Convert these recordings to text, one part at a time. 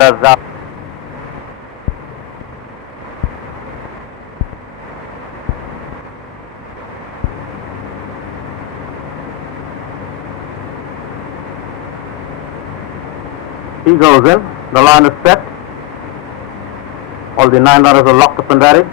He goes in, the line is set, all the 9 runners are locked up and ready.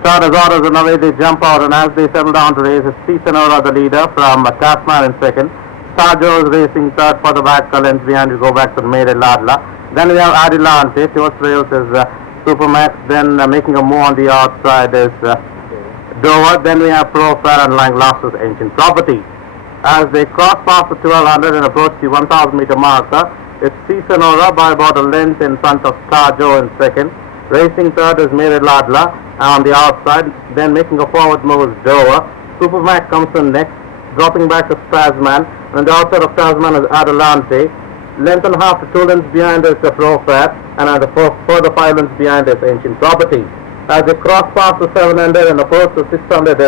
Starters orders and away they jump out, and as they settle down to race, it's Cisanora the leader from Tasman in second. Starjo is racing third for the back, length behind we go back to Mere Ladla. Then we have Adilante, towards rails is Supermax, then making a move on the outside is Dowood, then we have Pro Fair and lying last is Ancient Property. As they cross past the 1200 and approach the 1000 meter marker, it's Cisanora by about a length in front of Starjo in second. Racing third is Mere Ladla on the outside, then making a forward move is Dowood. Supermax comes in next, dropping back to Tasman, and the outside of Tasman is Adilante. Length and a half to 2 lengths behind is the Pro Fair, and at the further 5 lengths behind is Ancient Property. As they cross past the 700 and approach the 600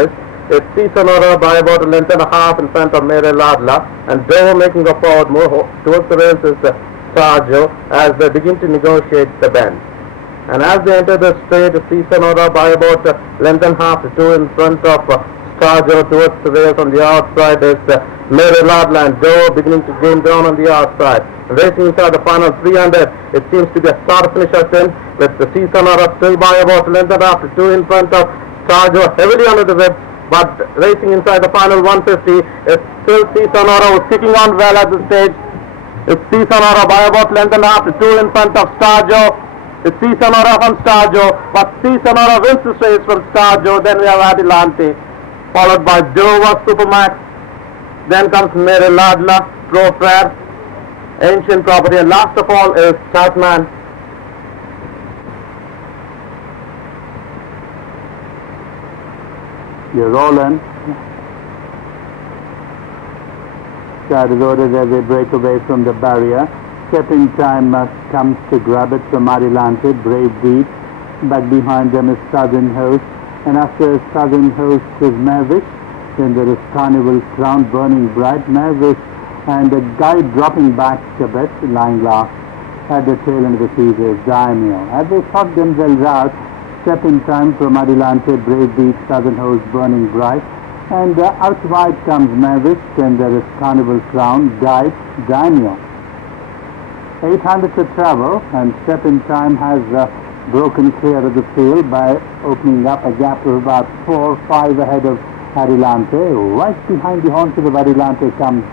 it's Cisanora by about a length and a half in front of Mere Ladla, and Dowood making a forward move towards the rails is Starjo as they begin to negotiate the bend. And as they enter the straight, Cisanora by about a length and a half to 2 in front of Starjo towards the rails. On the outside is Mere Ladla, and Dowood beginning to gain ground on the outside. Racing inside the final 300, it seems to be a start-finish attempt with the Cisanora still by about a length and a half to 2 in front of Starjo, heavily under the whip, but racing inside the final 150, it's still Cisanora who's kicking on well at this stage. It's Cisanora by about length and a half to 2 in front of Starjo. It's Cisanora from Starjo, but Cisanora wins the race from Starjo. Then we have Adilante, followed by Dowood, Supermax. Then comes Mere Ladla, Pro Fair, Ancient Property, and last of all is Tasman. You're rolling. Start is ordered as they break away from the barrier. Stepping time comes to grab it from Adilante, Brave Deed. Back behind them is Southern Host. And after Southern Host is Mavish. Then there is Carnival Crown, Burning Bright, Mavish, and a guy dropping back a bit, lying last. At the tail end of the field is Daimyo. As they sort themselves out, step in time from Adilante, Brave Beat, Southern Host, Burning Bright. And out wide comes Mavish, then there is Carnival Crown, Guide, Daimyo. 800 to travel, and step in time has broken clear of the field by opening up a gap of about 4 or 5 ahead of Adilante. Right behind the haunches of Adilante comes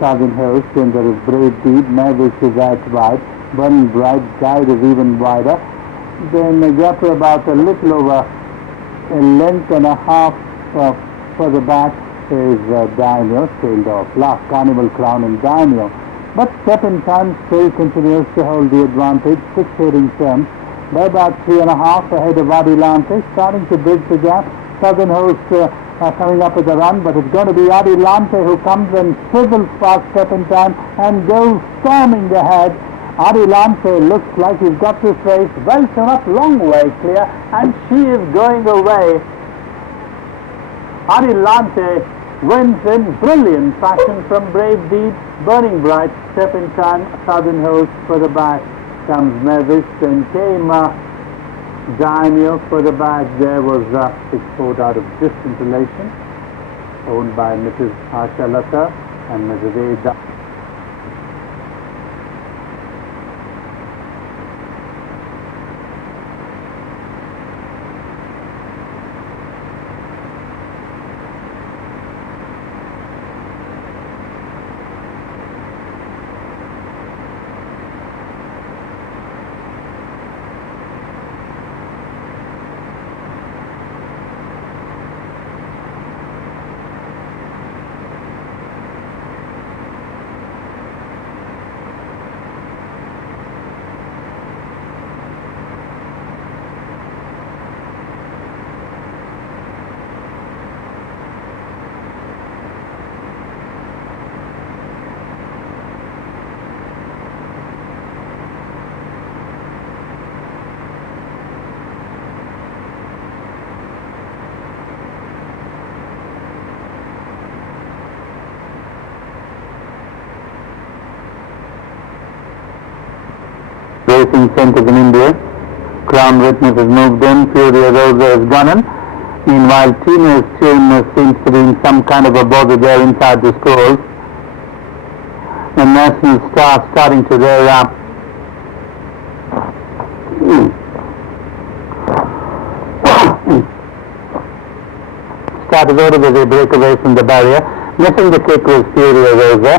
Southern Host, then there is Brave Deed, Mavish is out wide, Burning Bright, Guide is even wider. Then a gap of about a little over a length and a half further back is Daimyo, tailed off. Last Carnival Crown and Daimyo. But step in time still continues to hold the advantage, 6 heading terms, by about 3.5 ahead of Adilante, starting to bridge the gap. Southern Host coming up with a run, but it's going to be Adilante who comes and swivels past step in time and goes storming ahead. Adilante looks like he's got this race well shown up, long way clear, and she is going away. Adilante wins in brilliant fashion from Brave Deed, Burning Bright, step in time, Southern Host for the back comes Mavish, then came Daimyo for the back. There was 6-4 out of distant relation, owned by Mrs. Asha Lata and Mrs. A. racing centers in India. Crown Witness has moved in, Furia Rosa has gone in. Meanwhile, Tina's Tune seems to be in some kind of a bother there inside the stalls. The National Star starting to rear up. Started ordered as they break away from the barrier. Missing the kick was Furia Rosa.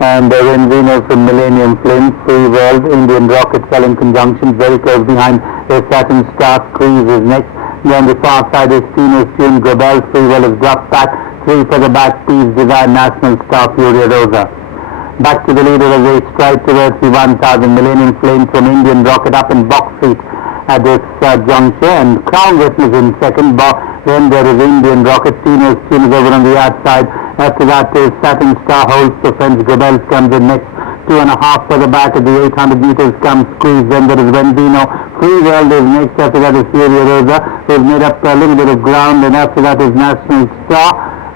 And Renzino from Millennium Flame, Free World, Indian Rocket fell in conjunction, very close behind the Saturn Star, Squeeze is next. Then the far side is Tino's Tune, Gobel, Free World is dropped back, 3 for the back, Peace Desire, National Star, Furia Rosa. Back to the leader as they stride towards the 1000, Millennium Flame from Indian Rocket up in box seat at this juncture, and Crown Witness in second. Then there is Indian Rocket, Tino's Tune is over on the outside. After that is Saturn Star holds the fence, Gobels comes in next, 2.5 for the back at the 800 meters comes Squeeze, then there is Benzino, Free World is next, after that is Furia Rosa, who's made up a little bit of ground, and after that is National Star,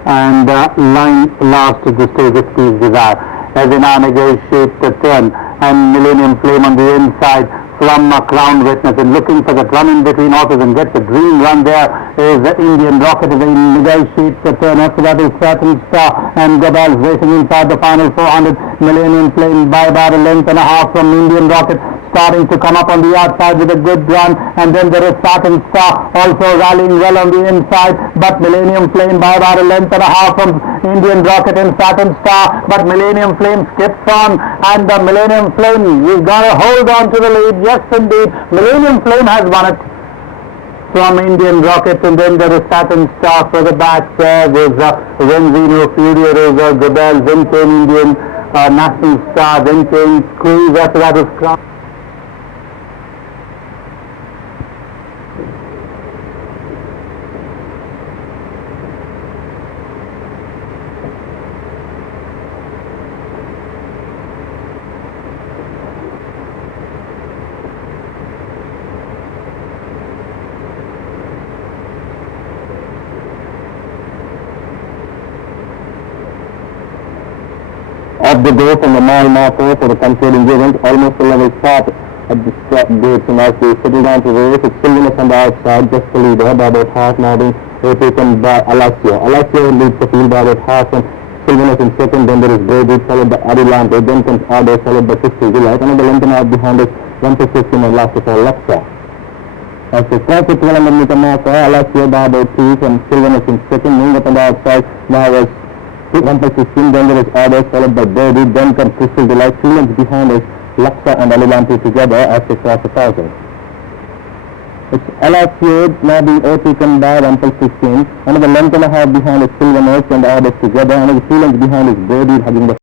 and line last at the stage of Peace Desire. As they now negotiate the turn, and Millennium Flame on the inside, from Crown Witness, and looking for the run in between horses and gets a green run there is the Indian Rocket as they negotiate the turn. After that is Saturn Star and Gobels racing inside the final 400. Millennium Flame by about a length and a half from Indian Rocket, starting to come up on the outside with a good run, and then there is Saturn Star also rallying well on the inside, but Millennium Flame by about a length and a half from Indian Rocket and Saturn Star, but Millennium Flame skips on, and the Millennium Flame, you've got to hold on to the lead. Yes indeed, Millennium Flame has won it from Indian Rocket, and then there is Saturn Star for the back. There's Renzino, Furia Rosa, Gobel, then came Indian National Star, then came Squeeze, after that was Crown. Off the door from the mile marker for the concluding event, almost a level start at the gates, and as they settle down to race, it's Sylvanus on the outside, just the leader by about half, now being overtaken by Alassio. Alassio leads the field by about half, and Sylvanus in second, then there is Brady, followed by Adelante, then comes Ado, followed by Crystal Delight, another length and out behind is 1:15 and last of all Luxa. As they cross the 1200 meter marker, Alassio by about 2 from Sylvanus in second, moving up on the outside, now was 1:16, then there is Orders, followed by Brady, then comes Crystal Delight, 2 lengths behind is Luxa and Adelante together as they cross the 1000. It's Alassio now being overtaken by 1:16, another length and a half behind is Sylvanus and Orders together, another 2 lengths behind is Brady hugging the